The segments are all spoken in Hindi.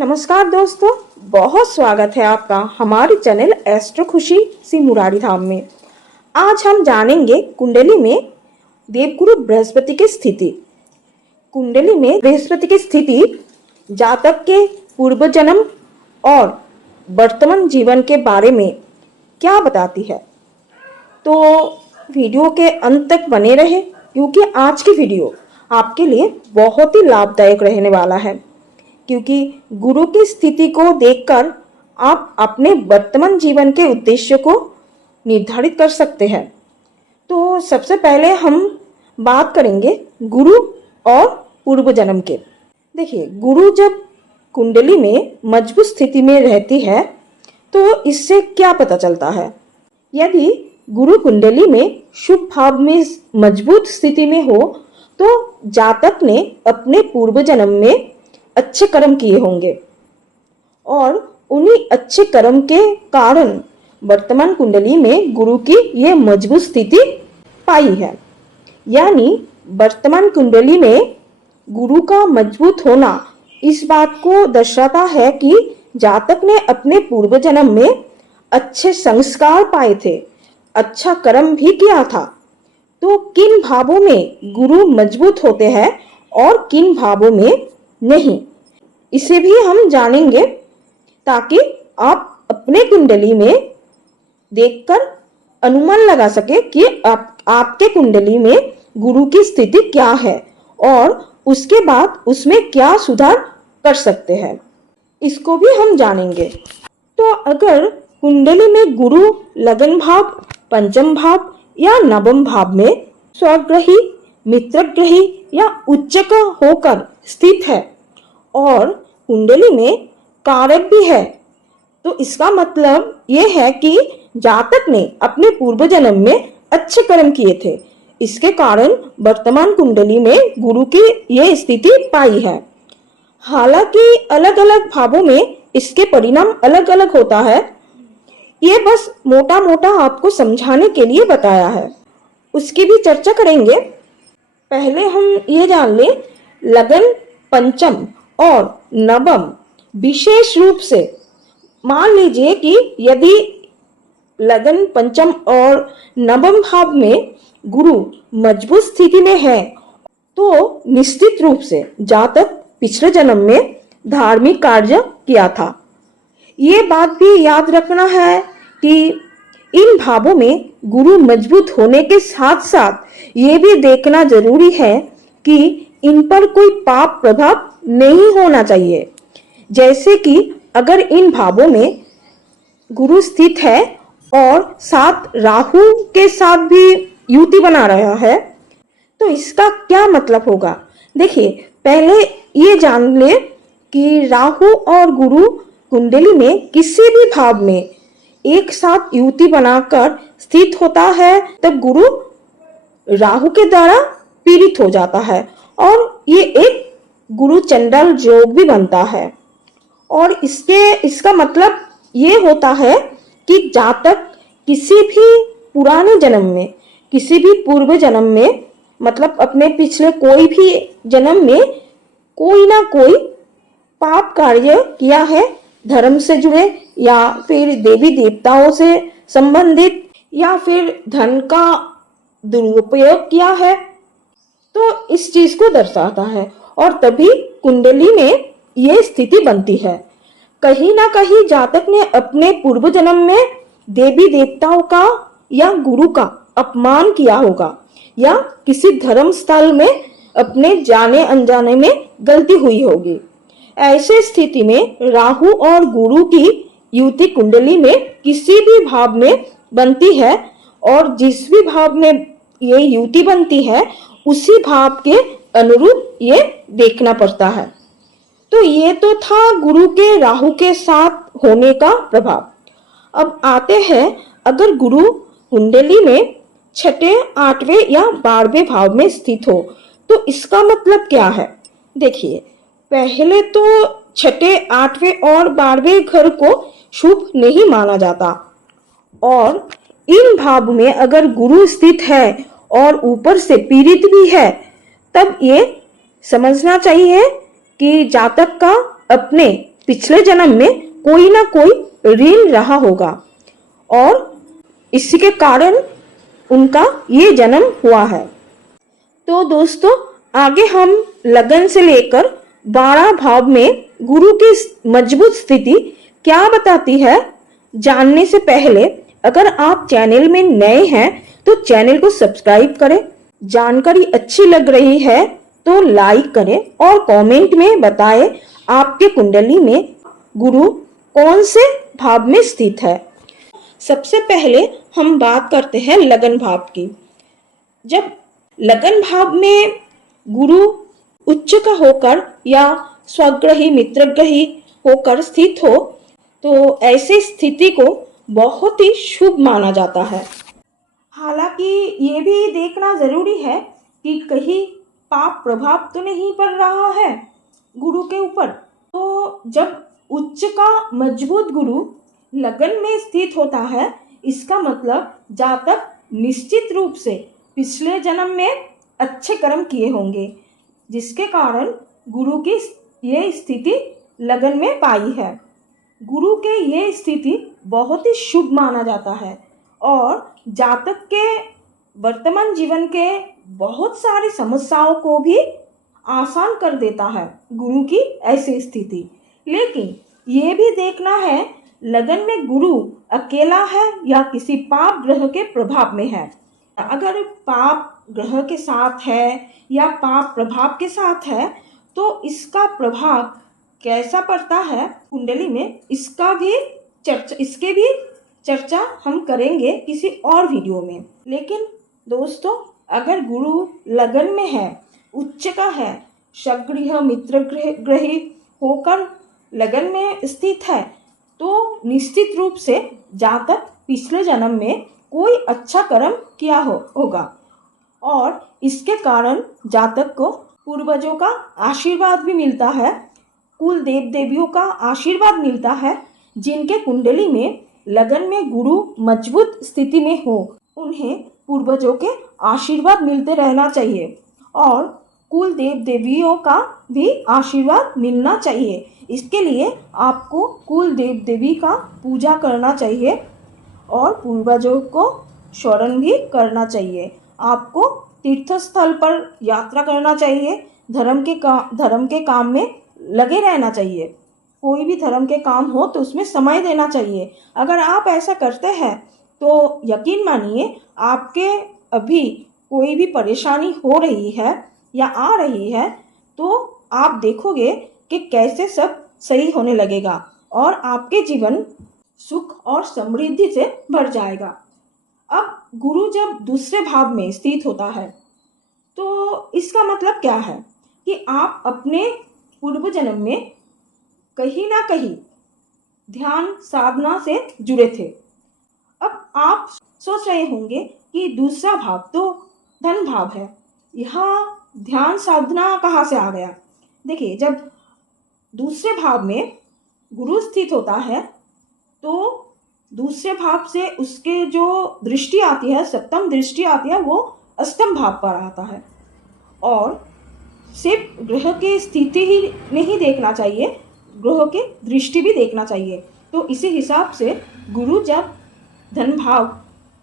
नमस्कार दोस्तों, बहुत स्वागत है आपका हमारे चैनल एस्ट्रो खुशी सी मुरारी धाम में। आज हम जानेंगे कुंडली में देवगुरु बृहस्पति की स्थिति। कुंडली में बृहस्पति की स्थिति जातक के पूर्व जन्म और वर्तमान जीवन के बारे में क्या बताती है, तो वीडियो के अंत तक बने रहे क्योंकि आज की वीडियो आपके लिए बहुत ही लाभदायक रहने वाला है। क्योंकि गुरु की स्थिति को देखकर आप अपने वर्तमान जीवन के उद्देश्य को निर्धारित कर सकते हैं। तो सबसे पहले हम बात करेंगे गुरु और पूर्व जन्म के। देखिए, गुरु जब कुंडली में मजबूत स्थिति में रहती है तो इससे क्या पता चलता है। यदि गुरु कुंडली में शुभ भाव में मजबूत स्थिति में हो तो जातक ने अपने पूर्व जन्म में अच्छे कर्म किए होंगे और उन्हीं अच्छे कर्म के कारण वर्तमान कुंडली में गुरु की ये मजबूत स्थिति पाई है। यानी वर्तमान कुंडली में गुरु का मजबूत होना इस बात को दर्शाता है कि जातक ने अपने पूर्व जन्म में अच्छे संस्कार पाए थे, अच्छा कर्म भी किया था। तो किन भावों में गुरु मजबूत होते हैं और किन भावों में नहीं, इसे भी हम जानेंगे ताकि आप अपने कुंडली में देखकर अनुमान लगा सके कि आपके कुंडली में गुरु की स्थिति क्या है और उसके बाद उसमें क्या सुधार कर सकते हैं, इसको भी हम जानेंगे। तो अगर कुंडली में गुरु लगन भाव, पंचम भाव या नवम भाव में स्वग्रही, मित्रग्रही या उच्चक होकर स्थित है और कुंडली में कारक भी है, तो इसका मतलब यह है कि जातक ने अपने पूर्व जन्म में अच्छे कर्म किए थे। इसके कारण वर्तमान कुंडली में गुरु की यह स्थिति पाई है। हालांकि अलग अलग भावों में इसके परिणाम अलग अलग होता है, ये बस मोटा मोटा आपको समझाने के लिए बताया है, उसकी भी चर्चा करेंगे। पहले हम ये जान ले लगन, पंचम और नवम। विशेष रूप से मान लीजिए कि यदि लगन, पंचम और नवम भाव में गुरु मजबूत स्थिति में है तो निश्चित रूप से जातक पिछले जन्म में धार्मिक कार्य किया था। ये बात भी याद रखना है कि इन भावों में गुरु मजबूत होने के साथ साथ ये भी देखना जरूरी है कि इन पर कोई पाप प्रभाव नहीं होना चाहिए। जैसे कि अगर इन भावों में गुरु स्थित है और साथ राहु के साथ भी युति बना रहा है तो इसका क्या मतलब होगा। देखिए, पहले ये जान ले कि राहु और गुरु कुंडली में किसी भी भाव में एक साथ युति बनाकर स्थित होता है तब गुरु राहु के द्वारा पीड़ित हो जाता है और ये एक गुरु चंडाल योग भी बनता है। और इसका मतलब ये होता है कि जातक किसी भी पुराने जन्म में, किसी भी पूर्व जन्म में, मतलब अपने पिछले कोई भी जन्म में कोई ना कोई पाप कार्य किया है, धर्म से जुड़े या फिर देवी देवताओं से संबंधित या फिर धन का दुरुपयोग किया है, तो इस चीज को दर्शाता है और तभी कुंडली में ये स्थिति बनती है। कहीं ना कहीं जातक ने अपने पूर्व जन्म में देवी देवताओं का या गुरु का अपमान किया होगा या किसी धर्म स्थल में अपने जाने अनजाने में गलती हुई होगी। ऐसे स्थिति में राहु और गुरु की युति कुंडली में किसी भी भाव में बनती है और जिस भी भाव में ये युति बनती है उसी भाव के अनुरूप ये देखना पड़ता है। तो ये तो था गुरु के राहु के साथ होने का प्रभाव। अब आते हैं, अगर गुरु कुंडली में छठे, आठवें या 12वें भाव में स्थित हो तो इसका मतलब क्या है। देखिए, पहले तो छठे, आठवें और 12वें घर को शुभ नहीं माना जाता और इन भाव में अगर गुरु स्थित है और ऊपर से पीड़ित भी है तब ये समझना चाहिए कि जातक का अपने पिछले जन्म में कोई ना कोई ऋण रहा होगा और इसी के कारण उनका ये जन्म हुआ है। तो दोस्तों, आगे हम लगन से लेकर 12 भाव में गुरु की मजबूत स्थिति क्या बताती है, जानने से पहले अगर आप चैनल में नए हैं तो चैनल को सब्सक्राइब करें। जानकारी अच्छी लग रही है तो लाइक करें और कमेंट में बताएं आपके कुंडली में गुरु कौन से भाव में स्थित है। सबसे पहले हम बात करते हैं लगन भाव की। जब लगन भाव में गुरु उच्च का होकर या स्वग्रही मित्रग्रही होकर स्थित हो तो ऐसी स्थिति को बहुत ही शुभ माना जाता है। हालांकि ये भी देखना जरूरी है कि कहीं पाप प्रभाव तो नहीं पड़ रहा है गुरु के ऊपर। तो जब उच्च का मजबूत गुरु लगन में स्थित होता है, इसका मतलब जातक निश्चित रूप से पिछले जन्म में अच्छे कर्म किए होंगे, जिसके कारण गुरु की ये स्थिति लगन में पाई है। गुरु के ये स्थिति बहुत ही शुभ माना जाता है और जातक के वर्तमान जीवन के बहुत सारी समस्याओं को भी आसान कर देता है गुरु की ऐसी स्थिति। लेकिन ये भी देखना है लगन में गुरु अकेला है या किसी पाप ग्रह के प्रभाव में है। अगर पाप ग्रह के साथ है या पाप प्रभाव के साथ है तो इसका प्रभाव कैसा पड़ता है कुंडली में, इसके भी चर्चा हम करेंगे किसी और वीडियो में। लेकिन दोस्तों, अगर गुरु लगन में है, उच्च का है, शगृह मित्र ग्रही होकर लगन में स्थित है तो निश्चित रूप से जातक पिछले जन्म में कोई अच्छा कर्म किया होगा और इसके कारण जातक को पूर्वजों का आशीर्वाद भी मिलता है, कुल देव देवियों का आशीर्वाद मिलता है। जिनके कुंडली में लगन में गुरु मजबूत स्थिति में हो उन्हें पूर्वजों के आशीर्वाद मिलते रहना चाहिए और कुल देव देवियों का भी आशीर्वाद मिलना चाहिए। इसके लिए आपको कुल देव देवी का पूजा करना चाहिए और पूर्वजों को स्मरण भी करना चाहिए। आपको तीर्थ स्थल पर यात्रा करना चाहिए, धर्म के काम में लगे रहना चाहिए। कोई भी धर्म के काम हो तो उसमें समय देना चाहिए। अगर आप ऐसा करते हैं तो यकीन मानिए आपके अभी कोई भी परेशानी हो रही है या आ रही है तो आप देखोगे कि कैसे सब सही होने लगेगा और आपके जीवन सुख और समृद्धि से भर जाएगा। अब गुरु जब दूसरे भाव में स्थित होता है तो इसका मतलब क्या है कि आप अपने पूर्व जन्म में कहीं ना कहीं ध्यान साधना से जुड़े थे। अब आप सोच रहे होंगे कि दूसरा भाव तो धन भाव है, यहाँ ध्यान साधना कहाँ से आ गया। देखिए, जब दूसरे भाव में गुरु स्थित होता है तो दूसरे भाव से उसके जो दृष्टि आती है, सप्तम दृष्टि आती है, वो अष्टम भाव पर आता है। और सिर्फ ग्रह की स्थिति ही नहीं देखना चाहिए, ग्रह की दृष्टि भी देखना चाहिए। तो इसी हिसाब से गुरु जब धन भाव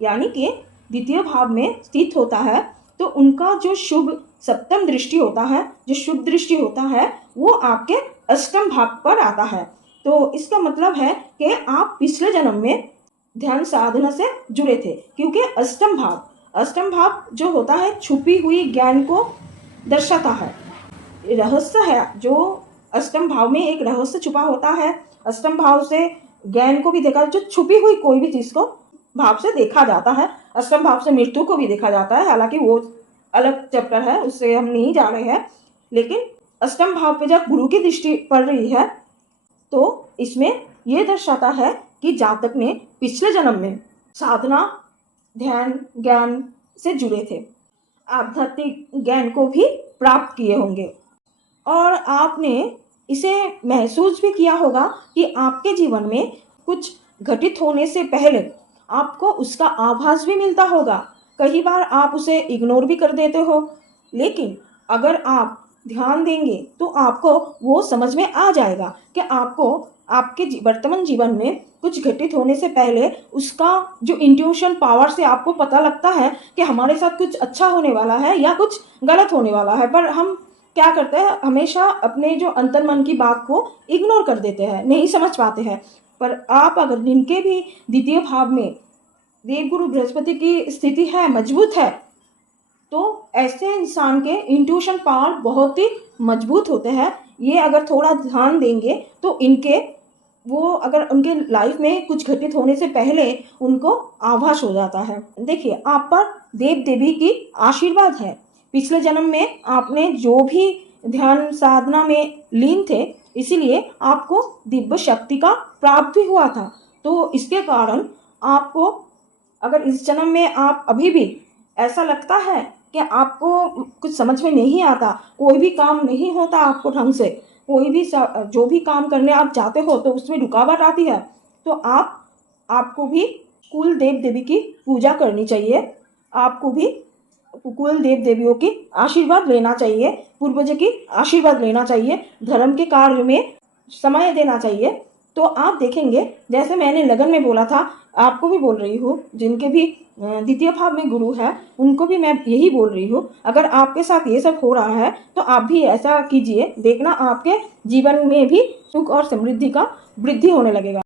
यानी कि द्वितीय भाव में स्थित होता है तो उनका जो शुभ सप्तम दृष्टि होता है, जो शुभ दृष्टि होता है, वो आपके अष्टम भाव पर आता है। तो इसका मतलब है कि आप पिछले जन्म में ध्यान साधना से जुड़े थे, क्योंकि अष्टम भाव जो होता है छुपी हुई ज्ञान को दर्शाता है, रहस्य है। जो अष्टम भाव में एक रहस्य छुपा होता है, अष्टम भाव से ज्ञान को भी देखा, जो छुपी हुई कोई भी चीज को भाव से देखा जाता है। अष्टम भाव से मृत्यु को भी देखा जाता है, हालांकि वो अलग चैप्टर है, उससे हम नहीं जा रहे हैं। लेकिन अष्टम भाव पे जब गुरु की दृष्टि पड़ रही है तो इसमें यह दर्शाता है कि जातक ने पिछले जन्म में साधना, ध्यान, ज्ञान से जुड़े थे, आध्यात्मिक ज्ञान को भी प्राप्त किए होंगे और आपने इसे महसूस भी किया होगा कि आपके जीवन में कुछ घटित होने से पहले आपको उसका आभास भी मिलता होगा। कई बार आप उसे इग्नोर भी कर देते हो, लेकिन अगर आप ध्यान देंगे तो आपको वो समझ में आ जाएगा कि आपको आपके वर्तमान जीवन में कुछ घटित होने से पहले उसका जो इंट्यूशन पावर से आपको पता लगता है कि हमारे साथ कुछ अच्छा होने वाला है या कुछ गलत होने वाला है, पर हम क्या करते हैं, हमेशा अपने जो अंतर्मन की बात को इग्नोर कर देते हैं, नहीं समझ पाते हैं। पर आप अगर जिनके भी द्वितीय भाव में देवगुरु बृहस्पति की स्थिति है, मजबूत है, तो ऐसे इंसान के इंट्यूशन पावर बहुत ही मजबूत होते हैं। ये अगर थोड़ा ध्यान देंगे तो इनके वो अगर उनके लाइफ में कुछ घटित होने से पहले उनको आभास हो जाता है। देखिए, आप पर देव देवी की आशीर्वाद है। पिछले जन्म में आपने जो भी ध्यान साधना में लीन थे, इसीलिए आपको दिव्य शक्ति का प्राप्त भी हुआ था। तो इसके कारण आपको अगर इस जन्म में आप अभी भी ऐसा लगता है कि आपको कुछ समझ में नहीं आता, कोई भी काम नहीं होता आपको ढंग से, कोई भी जो भी काम करने आप जाते हो तो उसमें रुकावट आती है, तो आपको भी कुल देव देवी की पूजा करनी चाहिए। आपको भी कुल देव देवियों की आशीर्वाद लेना चाहिए, पूर्वज की आशीर्वाद लेना चाहिए, धर्म के कार्य में समय देना चाहिए। तो आप देखेंगे, जैसे मैंने लगन में बोला था, आपको भी बोल रही हूँ, जिनके भी द्वितीय भाव में गुरु है उनको भी मैं यही बोल रही हूँ, अगर आपके साथ ये सब हो रहा है तो आप भी ऐसा कीजिए, देखना आपके जीवन में भी सुख और समृद्धि का वृद्धि होने लगेगा।